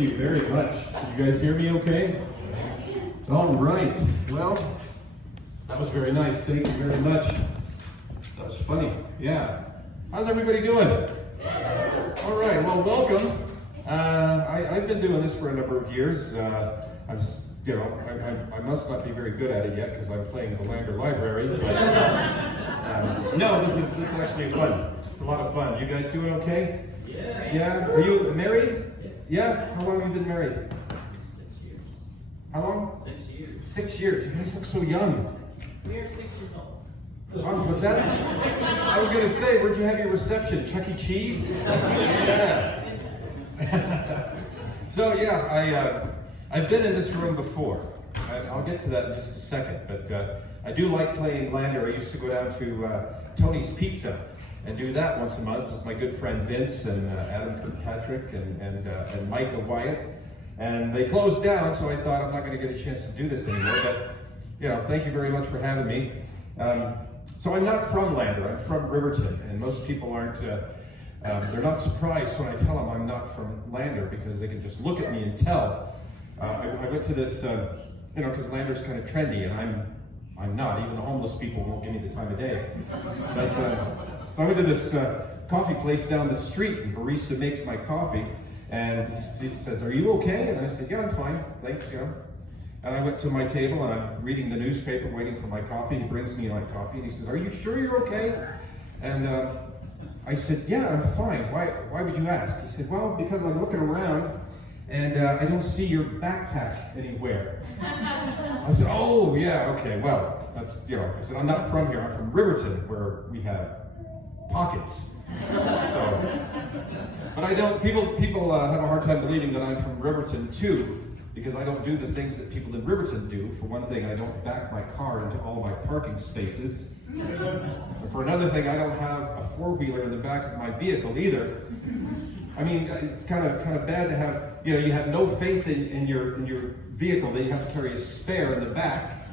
Thank you very much. Did you guys hear me okay? All right. Well, that was very nice. Thank you very much. That was funny. Yeah. How's everybody doing? All right. Well, welcome. I've been doing this for a number of years. I must not be very good at it yet because I'm playing the Lander Library. But, no, this is actually fun. It's a lot of fun. You guys doing okay? Yeah. Yeah. Are you married? Yes. Yeah. How long have you been married? 6 years. How long? 6 years. 6 years. You guys look so young. We are 6 years old. What's that? I was going to say, where'd you have your reception? Chuck E. Cheese? Yeah. So yeah, I've been in this room before. I'll get to that in just a second. But I do like playing Lander. I used to go down to Tony's Pizza and do that once a month with my good friend Vince and Adam Kirkpatrick and Micah Wyatt. And they closed down, so I thought I'm not going to get a chance to do this anymore. But thank you very much for having me. So I'm not from Lander. I'm from Riverton, and most people aren't. They're not surprised when I tell them I'm not from Lander because they can just look at me and tell. I went to this, because Lander's kind of trendy, and I'm not. Even the homeless people won't give me the time of day. But so I went to this coffee place down the street, and barista makes my coffee, and he says, "Are you okay?" And I said, "Yeah, I'm fine, thanks." And I went to my table, and I'm reading the newspaper, waiting for my coffee. He brings me my coffee, and he says, "Are you sure you're okay?" And I said, "Yeah, I'm fine. Why would you ask?" He said, "Well, because I'm looking around, and I don't see your backpack anywhere." I said, "Oh, yeah, okay, well, that's, I said, I'm not from here. I'm from Riverton, where we have pockets." So, but I don't, people have a hard time believing that I'm from Riverton, too, because I don't do the things that people in Riverton do. For one thing, I don't back my car into all my parking spaces. And for another thing, I don't have a four-wheeler in the back of my vehicle either. I mean, it's kind of bad to have, you have no faith in your vehicle that you have to carry a spare in the back.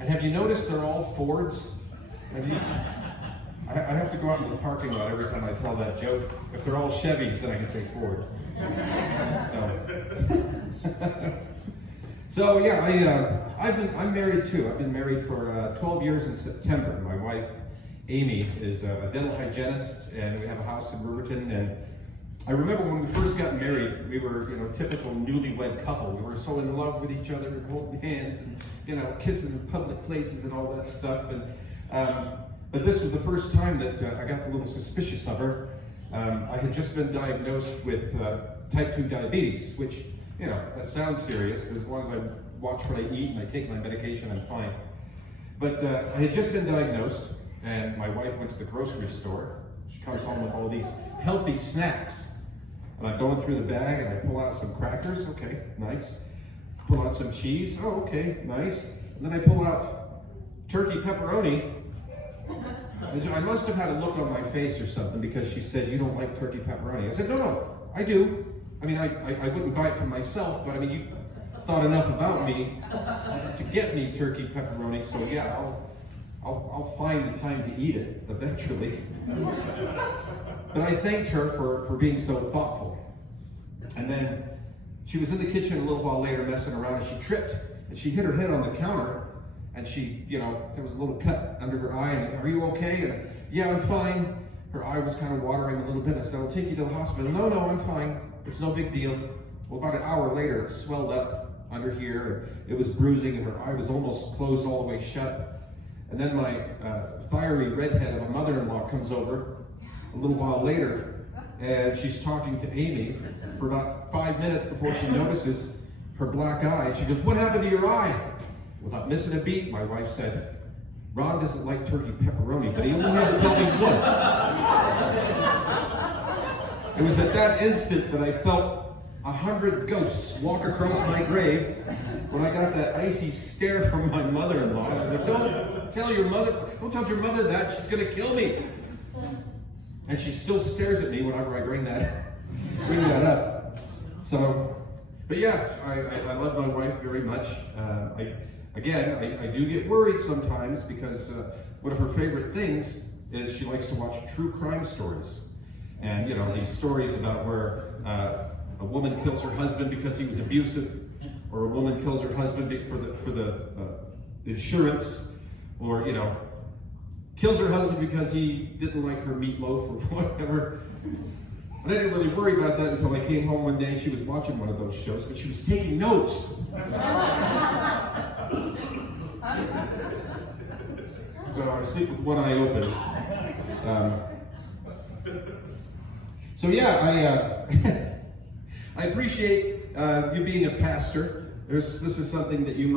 And have you noticed they're all Fords? I have to go out in the parking lot every time I tell that joke. If they're all Chevys, then I can say Ford. So yeah, I'm married too. I've been married for 12 years in September. My wife, Amy, is a dental hygienist, and we have a house in Riverton. And I remember when we first got married, we were, typical newlywed couple. We were so in love with each other, and holding hands, and kissing in public places and all that stuff. And but this was the first time that I got a little suspicious of her. I had just been diagnosed with type 2 diabetes, which, that sounds serious, because as long as I watch what I eat and I take my medication, I'm fine. But I had just been diagnosed, and my wife went to the grocery store. She comes home with all these healthy snacks. And I'm going through the bag, and I pull out some crackers. Okay, nice. Pull out some cheese. Oh, okay, nice. And then I pull out turkey pepperoni. I must have had a look on my face or something, because she said, "You don't like turkey pepperoni." I said, No, I do. I mean, I wouldn't buy it for myself, but I mean, you thought enough about me to get me turkey pepperoni, so yeah, I'll find the time to eat it eventually. But I thanked her for being so thoughtful. And then she was in the kitchen a little while later messing around, and she tripped, and she hit her head on the counter, and she, there was a little cut under her eye, and "Are you okay?" And "Yeah, I'm fine." Her eye was kind of watering a little bit. I said, "I'll take you to the hospital." "No, I'm fine. It's no big deal." Well, about an hour later, it swelled up under here, and it was bruising, and her eye was almost closed all the way shut. And then my fiery redhead of a mother-in-law comes over a little while later, and she's talking to Amy for about 5 minutes before she notices her black eye. She goes, "What happened to your eye?" Without missing a beat, my wife said, "Ron doesn't like turkey pepperoni, but he only had to tell me once." It was at that instant that I felt 100 ghosts walk across my grave when I got that icy stare from my mother-in-law. I was like, don't tell your mother that, she's gonna kill me. And she still stares at me whenever I bring that up. So, but yeah, I love my wife very much. I do get worried sometimes because one of her favorite things is she likes to watch true crime stories. And these stories about where a woman kills her husband because he was abusive, or a woman kills her husband for the insurance, or kills her husband because he didn't like her meatloaf or whatever. And I didn't really worry about that until I came home one day and she was watching one of those shows, but she was taking notes. So I sleep with one eye open. So yeah, I appreciate you being a pastor. This is something that you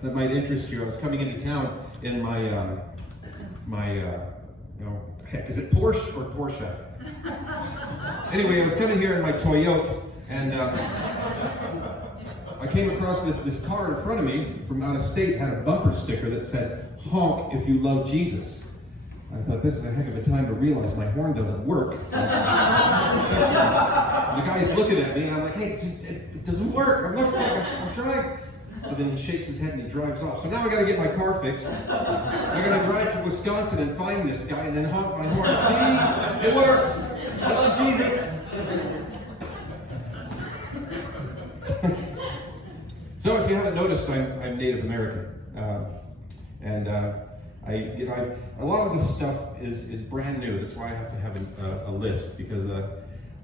that might interest you. I was coming into town in my heck, is it Porsche or Porsche? Anyway, I was coming here in my Toyota, and I came across this car in front of me from out of state. Had a bumper sticker that said, "Honk if you love Jesus." I thought, this is a heck of a time to realize my horn doesn't work. So, the guy's looking at me, and I'm like, hey, it doesn't work. I'm trying. So then he shakes his head and he drives off. So now I got to get my car fixed. I got to drive to Wisconsin and find this guy and then honk my horn. See? It works. I love Jesus. So if you haven't noticed, I'm Native American, and a lot of this stuff is brand new. That's why I have to have a list, because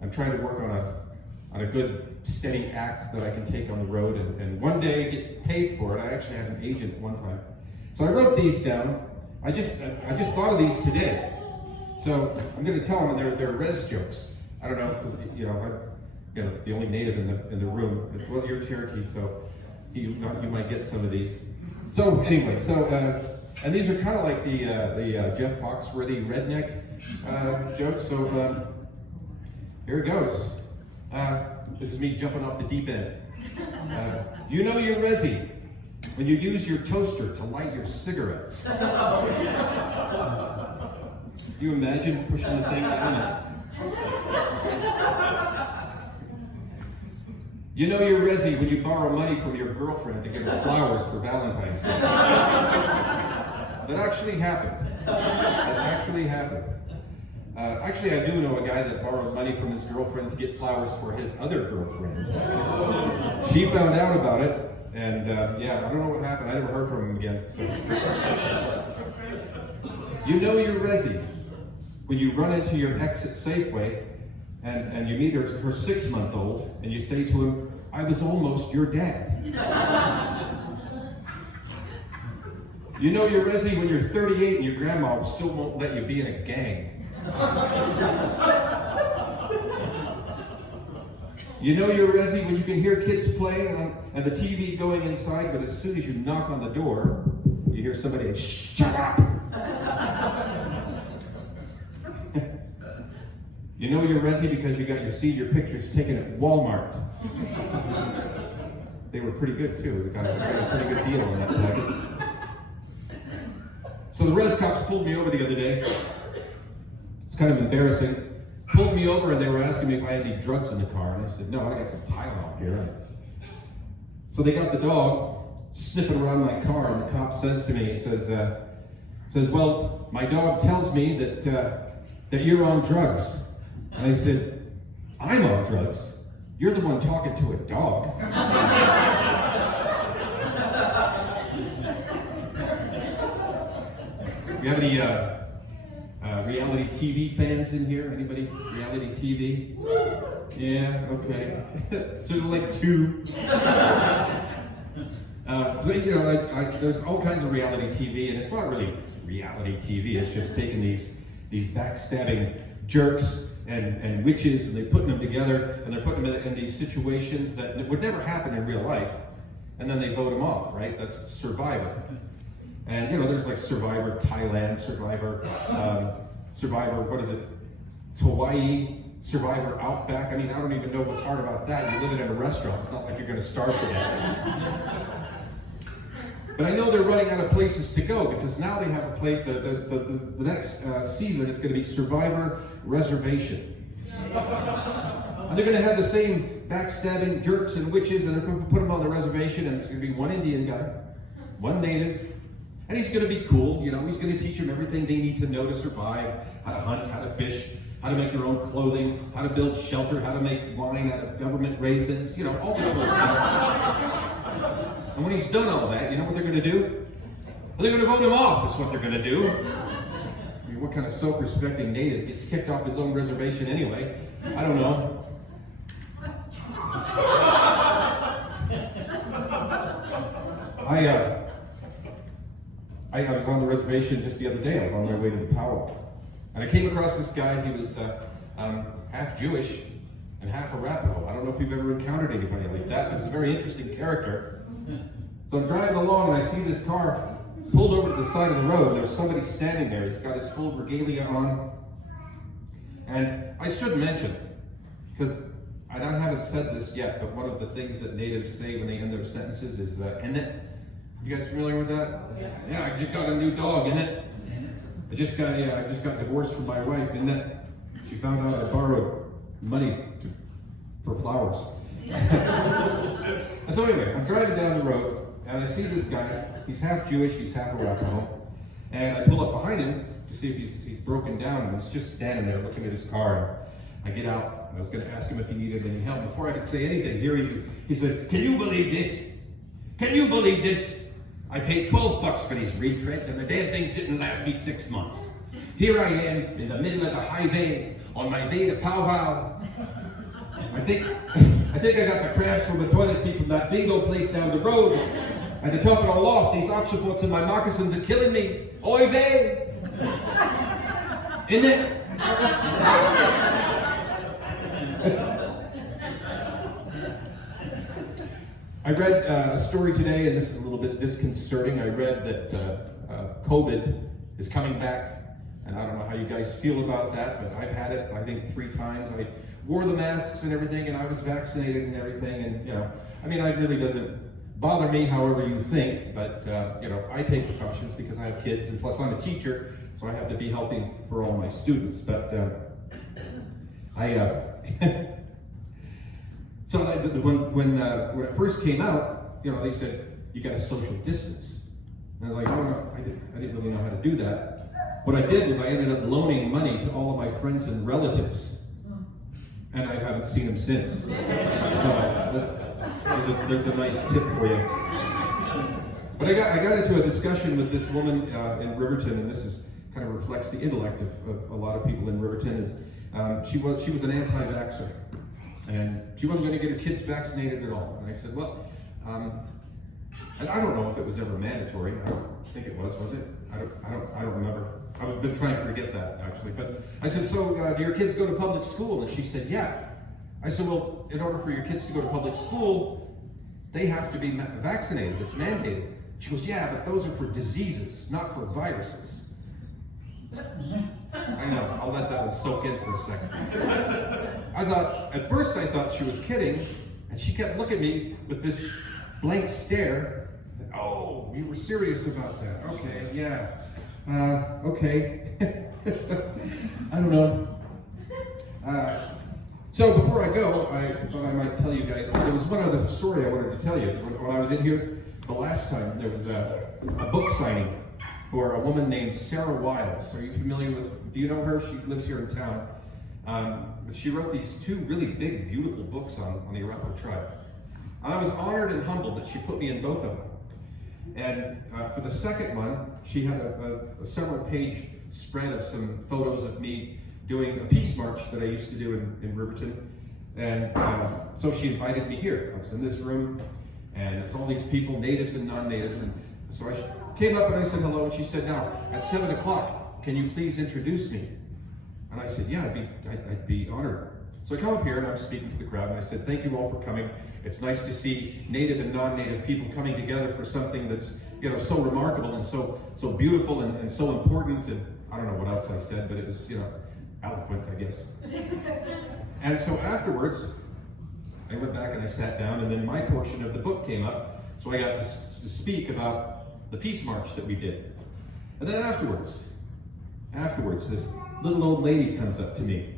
I'm trying to work on a good steady act that I can take on the road and one day get paid for it. I actually had an agent one time, so I wrote these down. I just thought of these today, so I'm going to tell them, and they're res jokes. I don't know, because I'm the only native in the room. Well, you're Cherokee, so you might get some of these. So anyway, and these are kind of like the Jeff Foxworthy redneck jokes. So here it goes. This is me jumping off the deep end. You know you're resi when you use your toaster to light your cigarettes. You imagine pushing the thing down? You know you're resi when you borrow money from your girlfriend to get her flowers for Valentine's Day. That actually happened. Actually, I do know a guy that borrowed money from his girlfriend to get flowers for his other girlfriend. She found out about it, and I don't know what happened. I never heard from him again. So. You know you're resi when you run into your ex at Safeway, and you meet her 6-month-old, and you say to him, "I was almost your dad." You know you're resi when you're 38 and your grandma still won't let you be in a gang. You know you're resi when you can hear kids playing and the TV going inside, but as soon as you knock on the door, you hear somebody, "Shut up!" You know you're resi because you got your senior pictures taken at Walmart. They were pretty good too. I got a pretty good deal on that package. So the res cops pulled me over the other day. It's kind of embarrassing. Pulled me over and they were asking me if I had any drugs in the car. And I said, "No, I got some Tylenol here." So they got the dog sniffing around my car, and the cop says to me, he says, "Well, my dog tells me that you're on drugs." And I said, "I'm on drugs? You're the one talking to a dog." You have any reality TV fans in here? Anybody? Reality TV? Yeah, okay. So there's like 2. There's all kinds of reality TV, and it's not really reality TV. It's just taking these backstabbing jerks and witches, and they're putting them together, and they're putting them in these situations that would never happen in real life, and then they vote them off, right? That's Survivor. And there's like Survivor Thailand, Survivor, what is it? It's Hawaii, Survivor Outback. I mean, I don't even know what's hard about that. You're living in a restaurant. It's not like you're going to starve to death. But I know they're running out of places to go, because now they have a place. The next season is going to be Survivor Reservation. And they're going to have the same backstabbing jerks and witches, and they're going to put them on the reservation, and there's going to be one Indian guy, one native. And he's going to be cool, he's going to teach them everything they need to know to survive, how to hunt, how to fish, how to make their own clothing, how to build shelter, how to make wine out of government raisins, you know, all the cool stuff. And when he's done all that, you know what they're going to do? Well, they're going to vote him off, is what they're going to do. I mean, what kind of self-respecting native gets kicked off his own reservation anyway? I don't know. I was on the reservation just the other day. I was on my way to the powwow. And I came across this guy. He was half Jewish and half Arapaho. I don't know if you've ever encountered anybody like that, but it's a very interesting character. So I'm driving along and I see this car pulled over to the side of the road. There's somebody standing there. He's got his full regalia on. And I should mention, because I haven't said this yet, but one of the things that natives say when they end their sentences is "in it." You guys familiar with that? Yeah, I just got a new dog, in it. I just got divorced from my wife, in it. She found out I borrowed money for flowers. So anyway, I'm driving down the road and I see this guy. He's half Jewish, he's half Arapaho, and I pull up behind him to see if he's broken down, and he's just standing there looking at his car. I get out, and I was going to ask him if he needed any help. Before I could say anything, here he says, "Can you believe this? Can you believe this? I paid $12 for these retreads, and the damn things didn't last me 6 months. Here I am, in the middle of the highway, on my way to powwow. I think I got the cramps from the toilet seat from that bingo place down the road. And to top it all off, these occiputs in my moccasins are killing me. Oy vey! Isn't it?" I read a story today, and this is a little bit disconcerting. I read that COVID is coming back, and I don't know how you guys feel about that, but I've had it, I think, 3 times. I wore the masks and everything, and I was vaccinated and everything, and, you know, I mean, it really doesn't bother me however you think, but, you know, I take precautions because I have kids, and plus I'm a teacher, so I have to be healthy for all my students, but So when it first came out, you know, they said, "You got to social distance." And I was like, "Oh, no, I didn't really know how to do that." What I did was I ended up loaning money to all of my friends and relatives, and I haven't seen them since. So there's a nice tip for you. But I got into a discussion with this woman in Riverton, and this kind of reflects the intellect of a lot of people in Riverton. Is she was an anti-vaxxer. And she wasn't going to get her kids vaccinated at all. And I said, well, and I don't know if it was ever mandatory. I don't think it was it? I don't remember. I've been trying to forget that, actually. But I said, so do your kids go to public school? And she said, yeah. I said, well, in order for your kids to go to public school, they have to be vaccinated. It's mandated. She goes, yeah, but those are for diseases, not for viruses. I know, I'll let that one soak in for a second. At first I thought she was kidding, and she kept looking at me with this blank stare. Oh, you were serious about that. Okay, yeah. Okay. I don't know. So before I go, I thought I might tell you guys, there was one other story I wanted to tell you. When I was in here the last time, there was a book signing for a woman named Sarah Wiles. Are you familiar with, do you know her? She lives here in town. But she wrote these 2 really big, beautiful books on the Arapaho tribe. And I was honored and humbled that she put me in both of them. And for the second one, she had a several-page spread of some photos of me doing a peace march that I used to do in Riverton. And so she invited me here. I was in this room, and it's all these people, natives and non-natives. And so I came up and I said hello, and she said, now, at 7 o'clock, can you please introduce me? And I said, yeah, I'd be honored. So I come up here and I'm speaking to the crowd, and I said, thank you all for coming. It's nice to see native and non-native people coming together for something that's, you know, so remarkable and so beautiful and so important. And I don't know what else I said, but it was, you know, eloquent, I guess. And so afterwards, I went back and I sat down, and then my portion of the book came up, so I got to speak about the peace march that we did. And then afterwards, this little old lady comes up to me,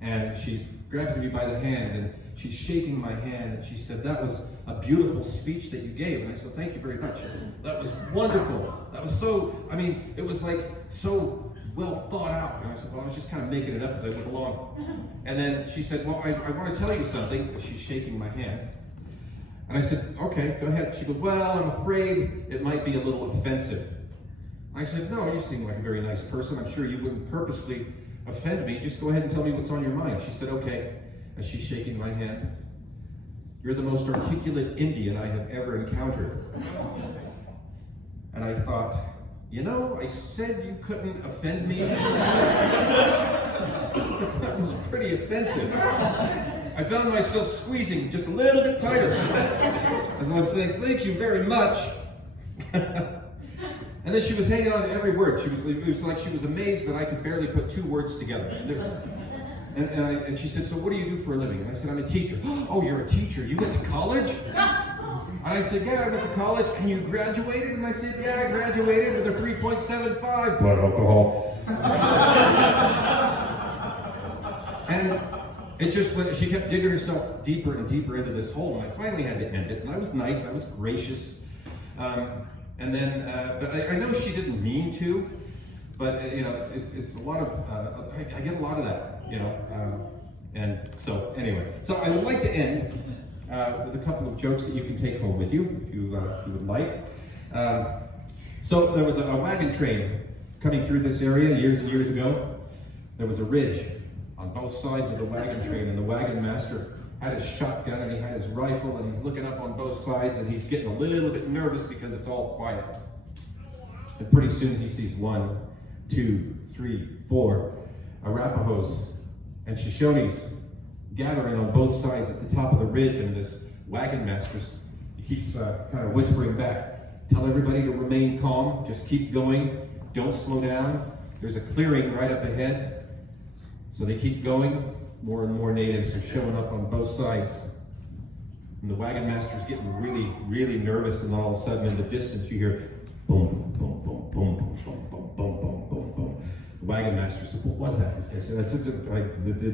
and she grabs me by the hand, she's shaking my hand, and she said, "That was a beautiful speech that you gave." And I said, "Thank you very much. That was wonderful. That was so, I mean, it was like so well thought out." And I said, "Well, I was just kind of making it up as I went along." And then she said, "Well, I want to tell you something." She's shaking my hand. And I said, "Okay, go ahead." She goes, "Well, I'm afraid it might be a little offensive." I said, "No, you seem like a very nice person. I'm sure you wouldn't purposely offend me. Just go ahead and tell me what's on your mind." She said, "Okay." As she's shaking my hand, "You're the most articulate Indian I have ever encountered." And I thought, I said you couldn't offend me. That was pretty offensive. I found myself squeezing just a little bit tighter as I'm saying, "Thank you very much." And then she was hanging on to every word. It was like she was amazed that I could barely put two words together. And she said, "So what do you do for a living?" And I said, "I'm a teacher." "Oh, you're a teacher. You went to college?" And I said, "Yeah, I went to college." "And you graduated?" And I said, "Yeah, I graduated with a 3.75 blood alcohol." And it just went, she kept digging herself deeper and deeper into this hole, and I finally had to end it. And I was nice, I was gracious. And then, but I know she didn't mean to, but it's a lot of, I get a lot of that, and so anyway. So I would like to end with a couple of jokes that you can take home with you, if you would like. So there was a wagon train coming through this area years and years ago. There was a ridge on both sides of the wagon train, and the wagon master had his shotgun and he had his rifle, and he's looking up on both sides, and he's getting a little bit nervous because it's all quiet. And pretty soon he sees 1, 2, 3, 4 Arapahoes and Shoshones gathering on both sides at the top of the ridge, and this wagon master keeps kind of whispering back, "Tell everybody to remain calm, just keep going, don't slow down. There's a clearing right up ahead." So they keep going. More and more natives are showing up on both sides. And the wagon master's getting really, really nervous, and all of a sudden in the distance you hear boom, boom, boom, boom, boom, boom, boom, boom, boom, boom, boom. The wagon master said, "What was that?" This guy said,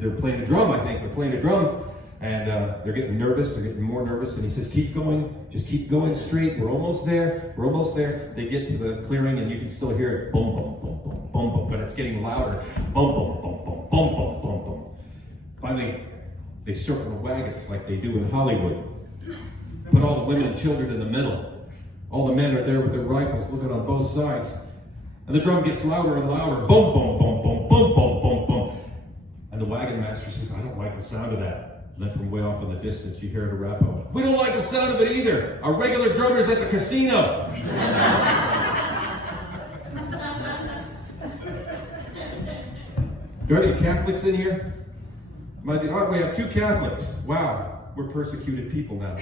"They're playing a drum, I think. They're playing a drum." And they're getting nervous, they're getting more nervous, and he says, "Keep going, just keep going straight. We're almost there, we're almost there." They get to the clearing, and you can still hear it, boom, boom, boom, boom, boom, boom, but it's getting louder, boom, boom, boom, boom, boom, boom, boom, boom. Finally, they circle the wagons like they do in Hollywood. Put all the women and children in the middle. All the men are there with their rifles looking on both sides. And the drum gets louder and louder. Boom, boom, boom, boom, boom, boom, boom, boom. And the wagon master says, "I don't like the sound of that." And then from way off in the distance, you hear it Arapaho. "We don't like the sound of it either. Our regular drummer's at the casino." Do I have any Catholics in here? We have 2 Catholics. Wow, we're persecuted people now.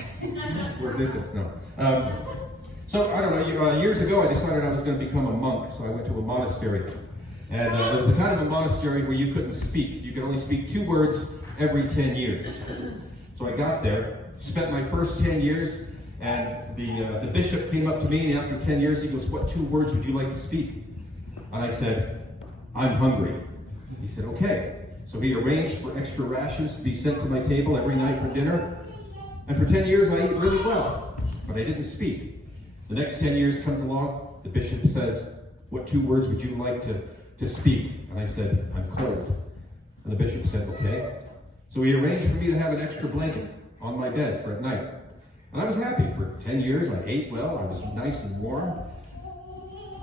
We're victims now. So I don't know. Years ago, I decided I was going to become a monk, so I went to a monastery, and it was the kind of a monastery where you couldn't speak. You could only speak 2 words every 10 years. So I got there, spent my first 10 years, and the bishop came up to me, and after 10 years, he goes, "What 2 words would you like to speak?" And I said, "I'm hungry." He said, "Okay." So he arranged for extra rations to be sent to my table every night for dinner. And for 10 years, I ate really well, but I didn't speak. The next 10 years comes along, the bishop says, "What 2 words would you like to speak?" And I said, "I'm cold." And the bishop said, "Okay." So he arranged for me to have an extra blanket on my bed for at night. And I was happy. For 10 years, I ate well, I was nice and warm.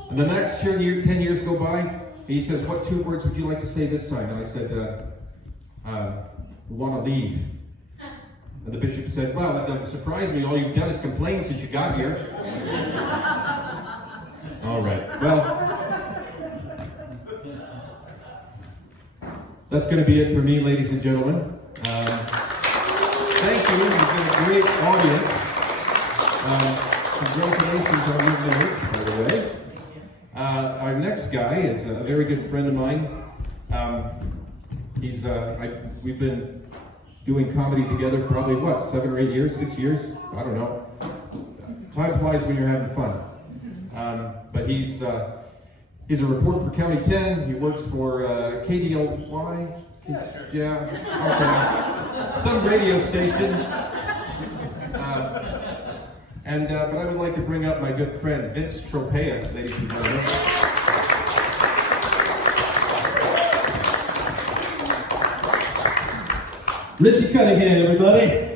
And the next 10 years go by, he says, "What 2 words would you like to say this time?" And I said, "Want to leave." And the bishop said, "Well, that doesn't surprise me. All you've done is complain since you got here." All right. Well, that's going to be it for me, ladies and gentlemen. Thank you. You've been a great audience. Congratulations on your marriage, by the way. Our next guy is a very good friend of mine. We've been doing comedy together probably 7 or 8 years, 6 years? I don't know. Time flies when you're having fun. But he's a reporter for County 10. He works for KDLY, Yeah, sure. Yeah, okay. Some radio station. But I would like to bring up my good friend Vince Tropea, ladies and gentlemen. Richie Cunningham, everybody.